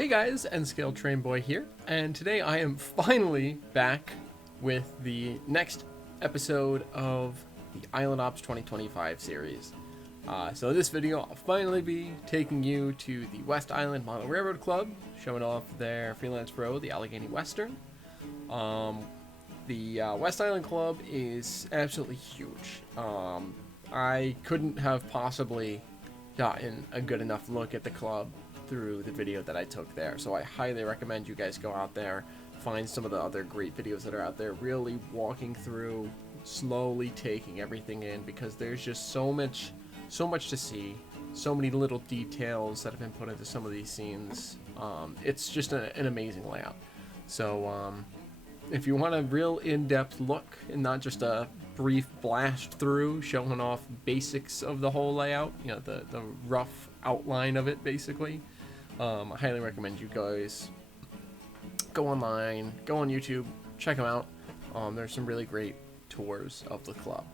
Hey guys, N-Scale Train Boy here, and today I am finally back with the next episode of the Island Ops 2025 series. So in this video, I'll finally be taking you to the West Island Model Railroad Club, showing off their freelance pro, the Alleghany Western. The West Island Club is absolutely huge. I couldn't have possibly gotten a good enough look at the club through the video that I took there, so I highly recommend you guys go out there, find some of the other great videos that are out there, really walking through, slowly taking everything in, because there's just so much to see, so many little details that have been put into some of these scenes. It's just an amazing layout. So if you want a real in-depth look and not just a brief blast through showing off basics of the whole layout, you know, the rough outline of it basically, I highly recommend you guys go online, go on YouTube, check them out. There's some really great tours of the club.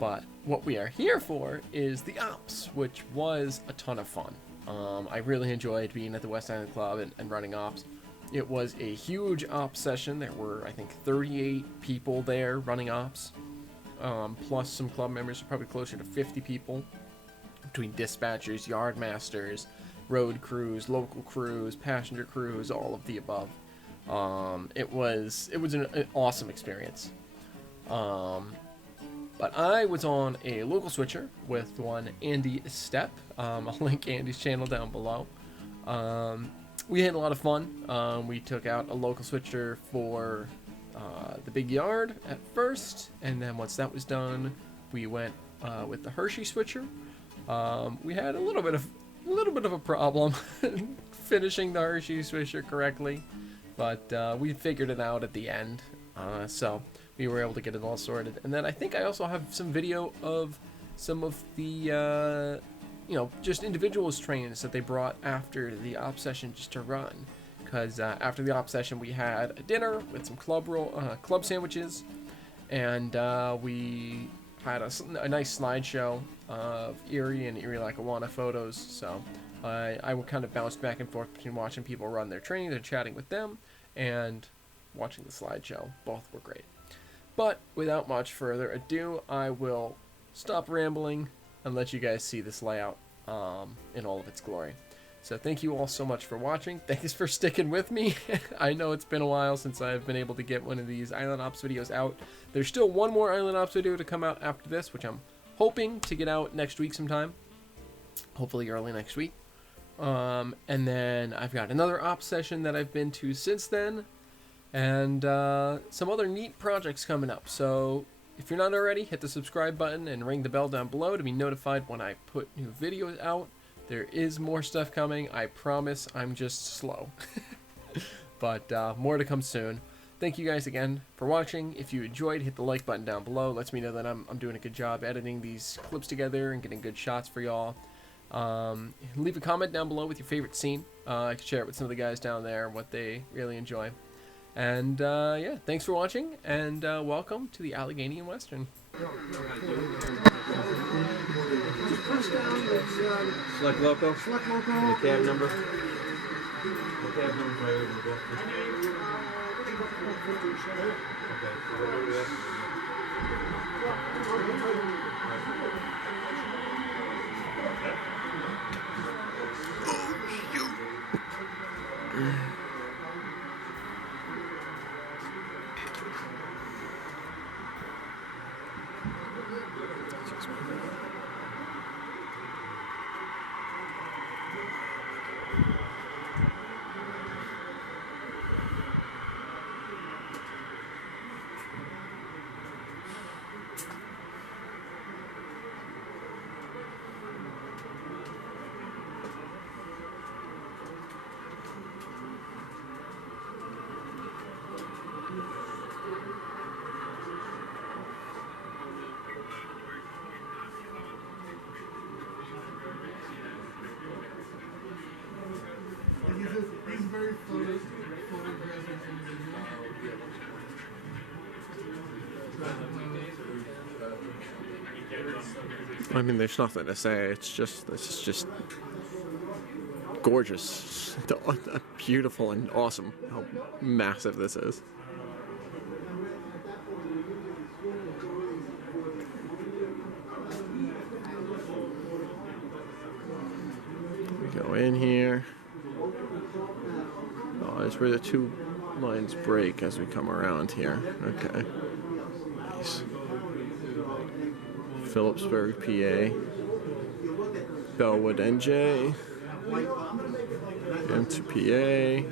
But what we are here for is the ops, which was a ton of fun. I really enjoyed being at the West Island Club and running ops. It was a huge ops session. There were, I think, 38 people there running ops, plus some club members, probably closer to 50 people, between dispatchers, yard masters, road crews, local crews, passenger crews, all of the above. It was an awesome experience. But I was on a local switcher with one Andy Step. I'll link Andy's channel down below. We had a lot of fun. We took out a local switcher for the big yard at first, and then once that was done, we went with the Hershey switcher. We had a little bit of a problem finishing the Hershey switcher correctly, but we figured it out at the end, so we were able to get it all sorted. And then I think I also have some video of some of the just individuals trains that they brought after the op session just to run, because after the op session we had a dinner with some club sandwiches, and we had a nice slideshow of Erie and Erie Lackawanna photos. So I would kind of bounce back and forth between watching people run their trains and chatting with them and watching the slideshow. Both were great. But without much further ado, I will stop rambling and let you guys see this layout in all of its glory. So thank you all so much for watching. Thanks for sticking with me. I know it's been a while since I've been able to get one of these Island Ops videos out. There's still one more Island Ops video to come out after this, which I'm hoping to get out next week sometime. Hopefully early next week. And then I've got another Ops session that I've been to since then, and some other neat projects coming up. So if you're not already, hit the subscribe button and ring the bell down below to be notified when I put new videos out. There is more stuff coming, I promise. I'm just slow. But more to come soon. Thank you guys again for watching. If you enjoyed, hit the like button down below. Lets me know that I'm doing a good job editing these clips together and getting good shots for y'all. Leave a comment down below with your favorite scene. I can share it with some of the guys down there, what they really enjoy. And yeah, thanks for watching, and welcome to the Alleghany and Western. Select loco. Select loco. And the cab number. The cab number right in the book. Okay, so we'll do that. He's very photographic I mean, there's nothing to say. It's just gorgeous, beautiful and awesome how massive this is. We go in here. Oh, that's where the two lines break as we come around here. Okay. Nice. Phillipsburg, PA. Bellwood, NJ. Into PA.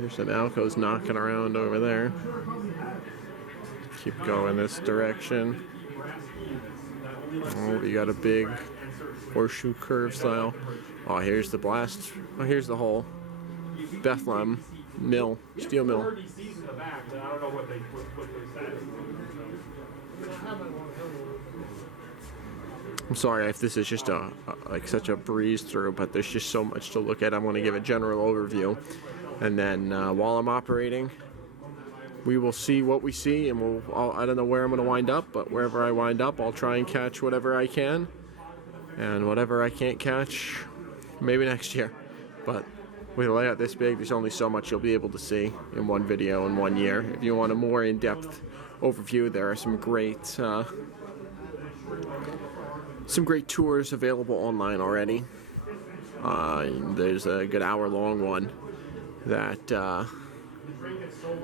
There's an Alco's knocking around over there. Keep going this direction. Oh, we got a big horseshoe curve style. Oh, here's the blast. Oh, here's the hole. Bethlehem mill, steel mill. I'm sorry if this is just like such a breeze through, but there's just so much to look at. I want to give a general overview, and then while I'm operating, we will see what we see, and I don't know where I'm going to wind up, but wherever I wind up, I'll try and catch whatever I can, and whatever I can't catch, maybe next year. But with a layout this big, there's only so much you'll be able to see in one video in 1 year. If you want a more in-depth overview, there are some great tours available online already. There's a good hour-long one that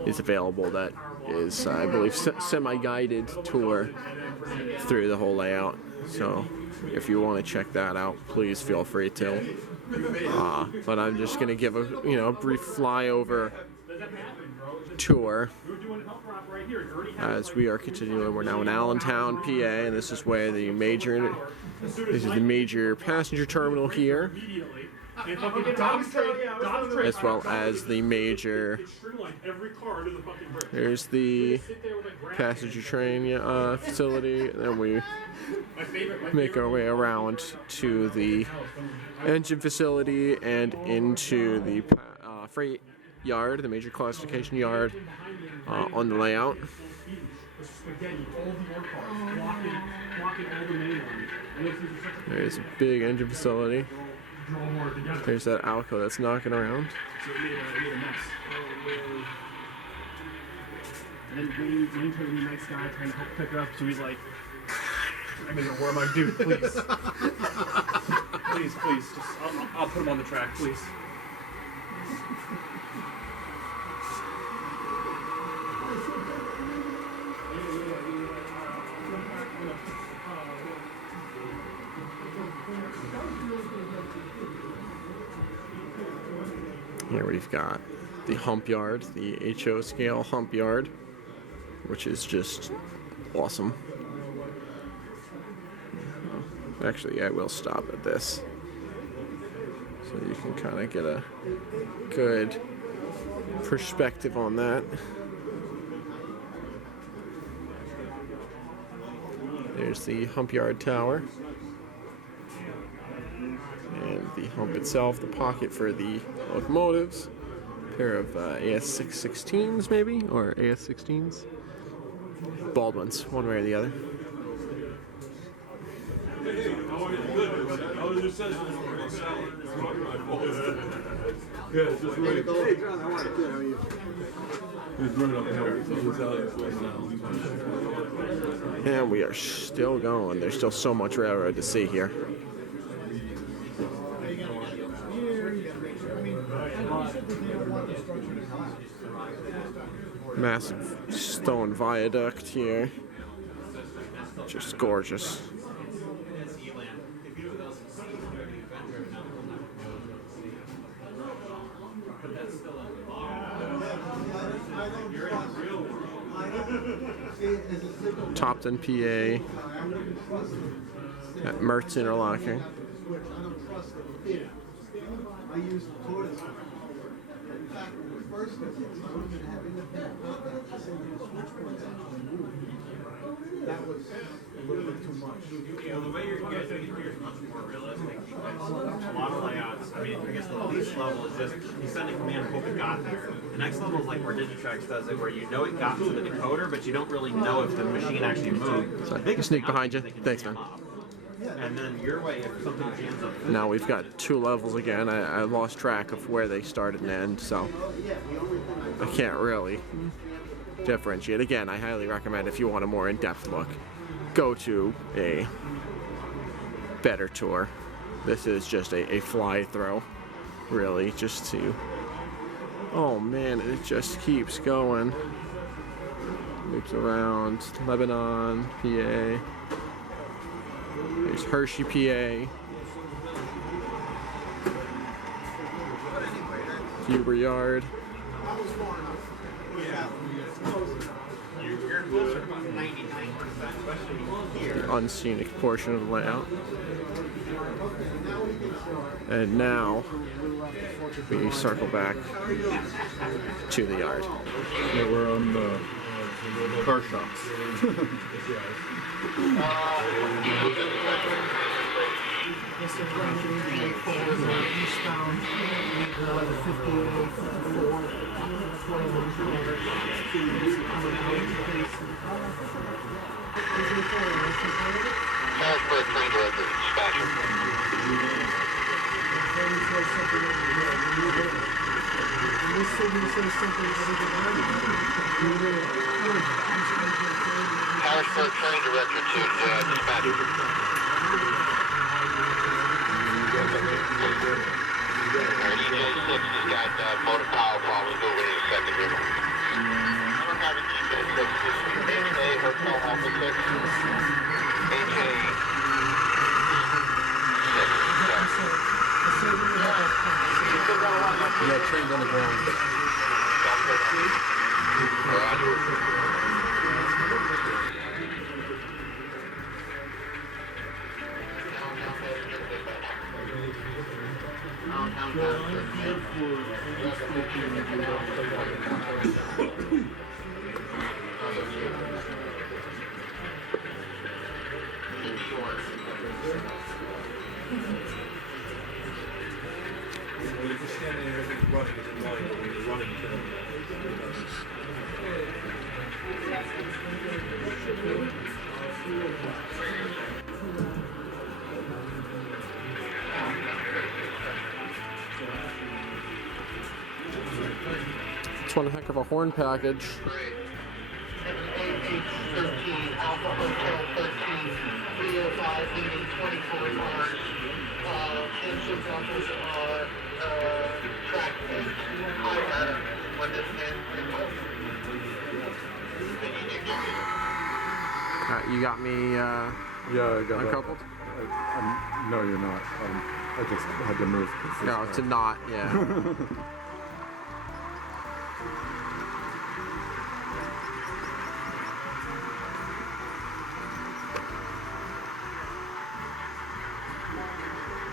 is available that is, I believe, semi-guided tour through the whole layout. So if you want to check that out, please feel free to. But I'm just going to give a brief flyover tour as we are continuing. We're now in Allentown, PA, and this is where the major passenger terminal here, as well as the major. Here's the passenger train facility, and then we make our way around to the engine facility and into the freight yard, the major classification yard on the layout. There's a big engine facility. There's that Alco that's knocking around. And then Wayne tried to be a nice guy, trying to help pick her up, so he's like, I mean, where am I, dude, please. please, just, I'll put him on the track, please. Here we've got the hump yard, the HO scale hump yard, which is just awesome. Actually, I will stop at this so you can kind of get a good perspective on that. There's the hump yard tower. And the hump itself, the pocket for the locomotives, a pair of AS616s maybe, or AS16s, Baldwins, one way or the other. And we are still going. There's still so much railroad to see here. Massive stone viaduct here. Just gorgeous. Topton, PA. at Mertz Interlocking. That was a little bit too much. You know, the way you guys doing it here is much more realistic. A lot of layouts. I mean, I guess the least level is just you send a command and hope it got there. The next level is like where Digitrax does it, where you know it got to the decoder, but you don't really know if the machine actually moved. So, you sneak behind you. Thanks, man. And then your way, if something jams up. Now we've got 2 levels again. I lost track of where they started and end, so I can't really differentiate. Again, I highly recommend if you want a more in-depth look, go to a better tour. This is just a fly-through, really, just to... Oh man, it just keeps going. Loops around Lebanon, PA. There's Hershey, PA. Huber Yard. The unscenic portion of the layout. And now we circle back to the yard. Yeah, we're on the car shops. Harrisburg train director to dispatcher. EJ6 has got motor power problems moving in a second here. I don't have an EJ6. HA Hotel Alpha 6. HA 6. Yeah, train's on the ground. When you're standing there, everything's running, it's annoying when you're running to them. It's one heck of a horn package. 13, Alpha Hotel 13, 305, leading 24 cars. Engine bumpers are track high when this You got me Yeah, I got uncoupled? No, you're not. I just had to move. No, it's a knot, yeah.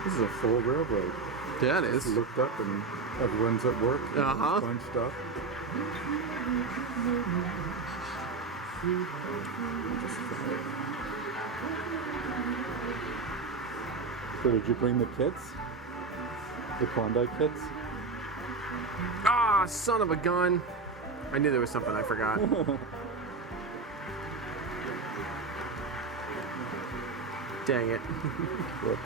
This is a full railroad. Yeah, it is. Looked up and everyone's at work. Uh-huh. Fun stuff. So did you bring the kits? The Klondike kits? Ah, son of a gun. I knew there was something I forgot. Dang it. Whoops.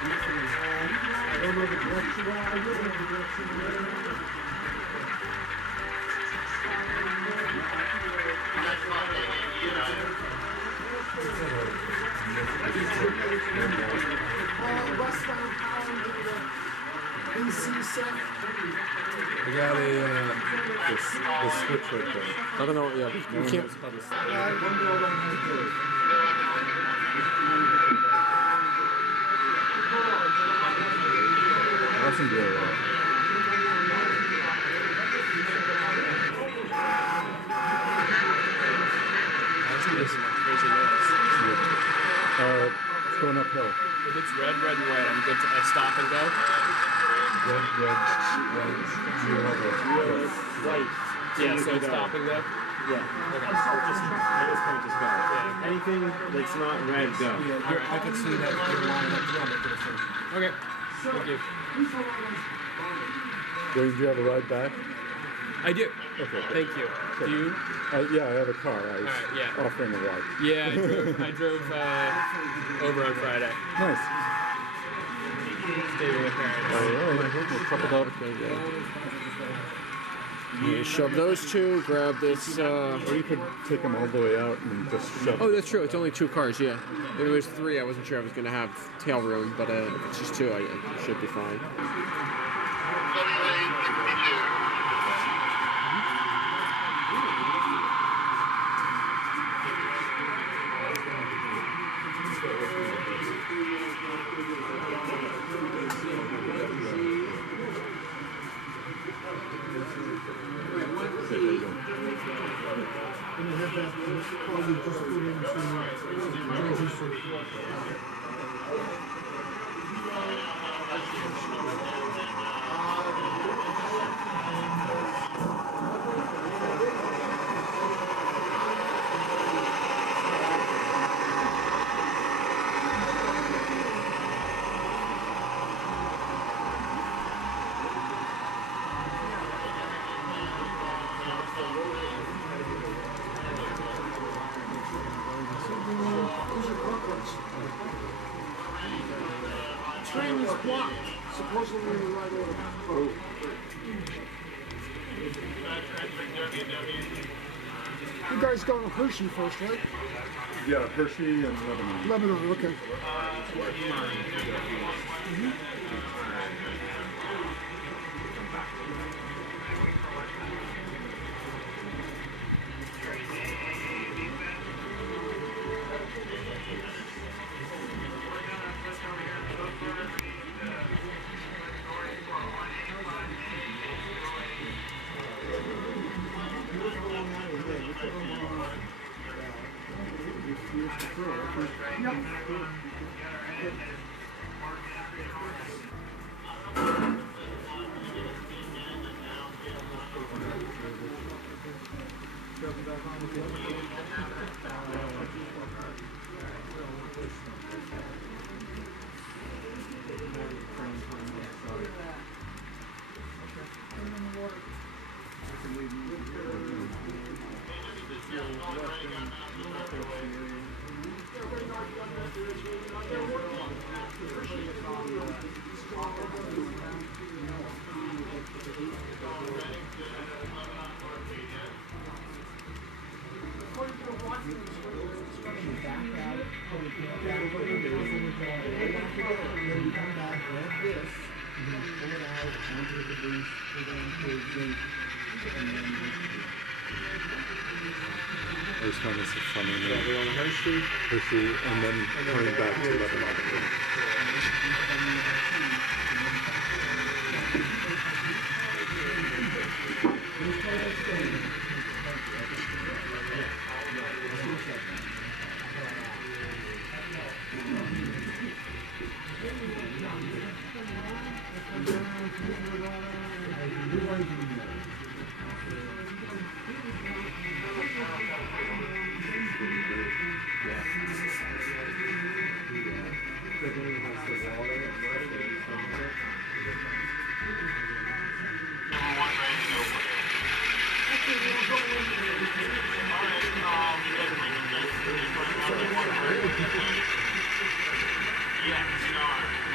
I don't know the direction. Well, I don't know the direction. Westbound AC set. I got the switch right there. I don't know. Yeah, we can't. Nothing good. It's going uphill. If it's red, red, and white, I'm good to stop and go. Red, White. Yeah, so it's stop and go. Yeah. Okay. At this point, just go. Yeah. Anything that's not red, go. I can see that you're lining up to run it. Okay. Thank you. Wayne, do you have a ride back? I do. Okay. Thank you. Do you? Yeah, I have a car. I was Alright, yeah. offering a ride. Yeah, I drove over on Friday. Nice. Stayed with my parents. A couple dollars. You shove those two. Grab this. Or you could take them all the way out and just shove. Oh, that's true. It's only 2 cars. Yeah. If it was 3, I wasn't sure I was gonna have tail room, but if it's just 2, I should be fine. Train is blocked. Supposedly in the right order. You guys going to Hershey first, right? Yeah, Hershey and Lebanon. Lebanon, okay. I just found this funny. We're on Hershey. Hershey, and then turning back to Lebanon.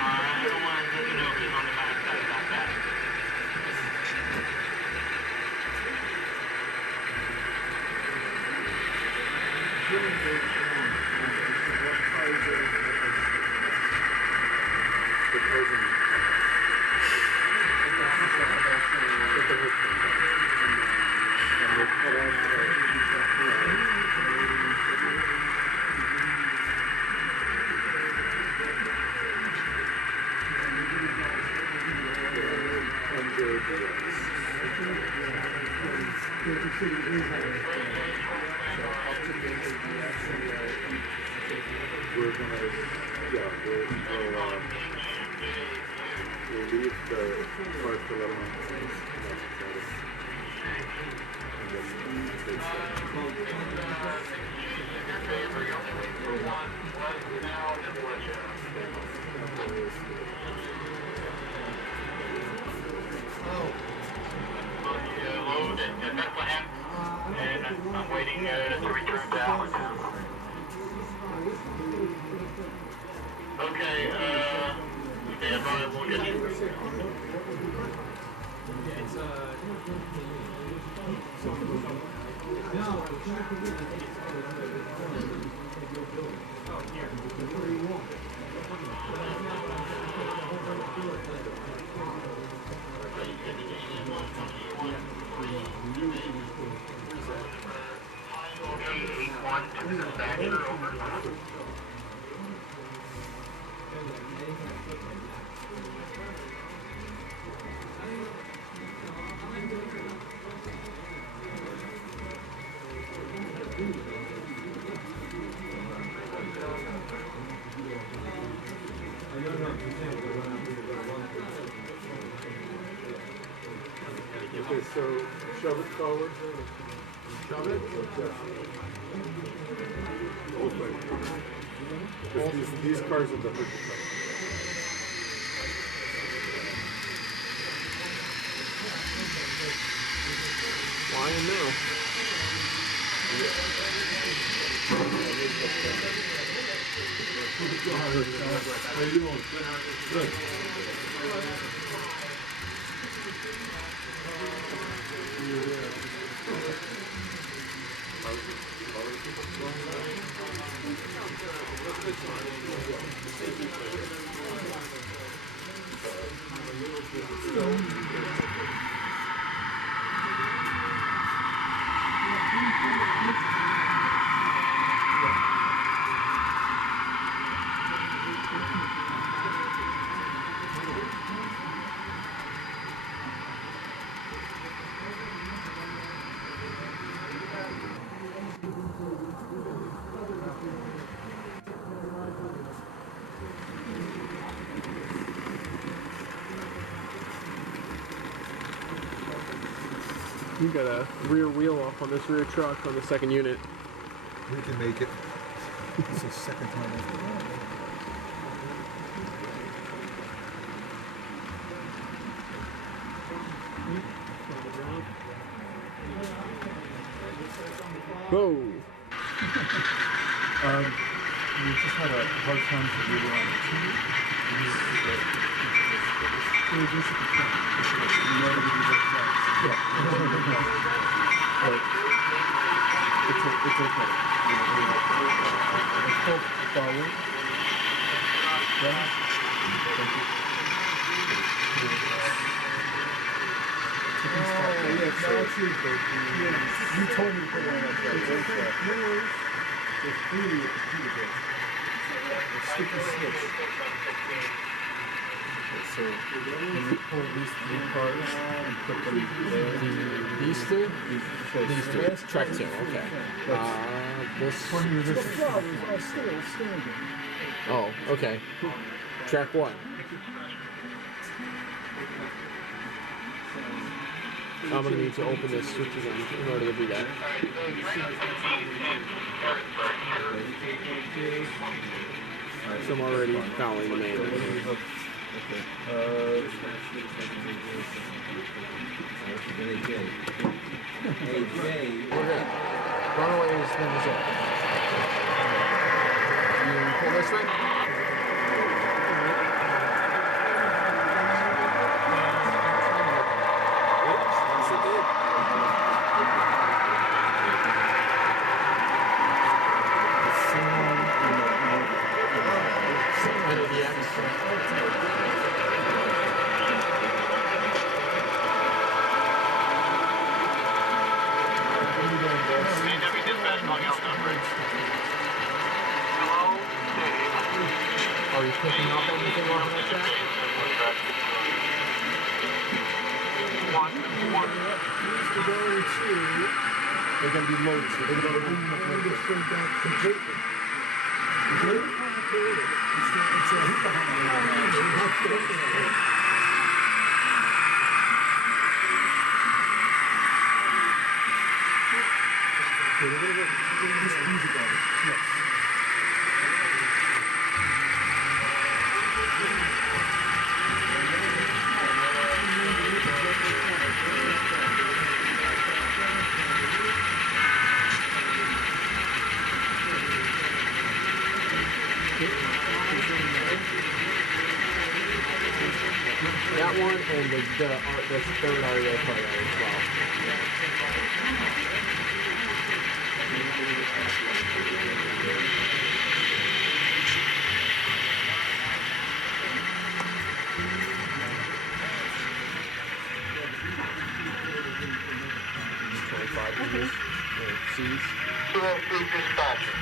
I don't want to, be on the back side of that back. We're gonna, yeah, we'll leave the part to let them Load at Bethlehem, and I'm waiting to return to Alleghany. Okay, stand by, we'll get you. Okay, 81 to dispatcher, over. Okay, so shove it forward. Shove it? Both ways. These cars are the hood. Flying now. You got a rear wheel off on this rear truck on the second unit. We can make it. It's the second time after that. Whoa! We just had a hard time figuring out the two. It was just a complaint. We know that we do both sides. Yeah. But it's okay. Let's go forward. Yeah. Thank you. You told me to put it on that track. No worries. There's three at the computer bit. It's sticky switch. Okay, so when you pull these three cars and put them there. These two? These two. That's track two, okay. This. 20 resistance. Oh, okay. Track one. I'm gonna need to open this switch again in order to do that. So I'm already fouling the main. Okay. We're good. Runaway has been resolved. You pull this way? picking up anything off that track? Here's to go to. They're going to be loads. So they're going to be This thing back completely. Completely? It's a that one and the third REO car as well. C's. 203 dispatcher.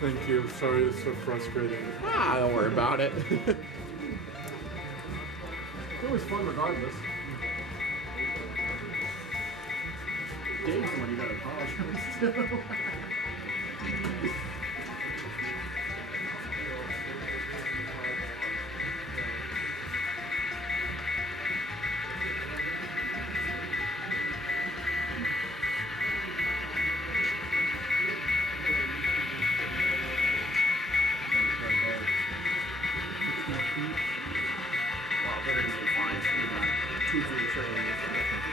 Thank you. Sorry it's so frustrating. Don't worry about it. It was fun regardless. Dave's the one you gotta apologize to. Well, they're going to be fine. 2 for the trailer.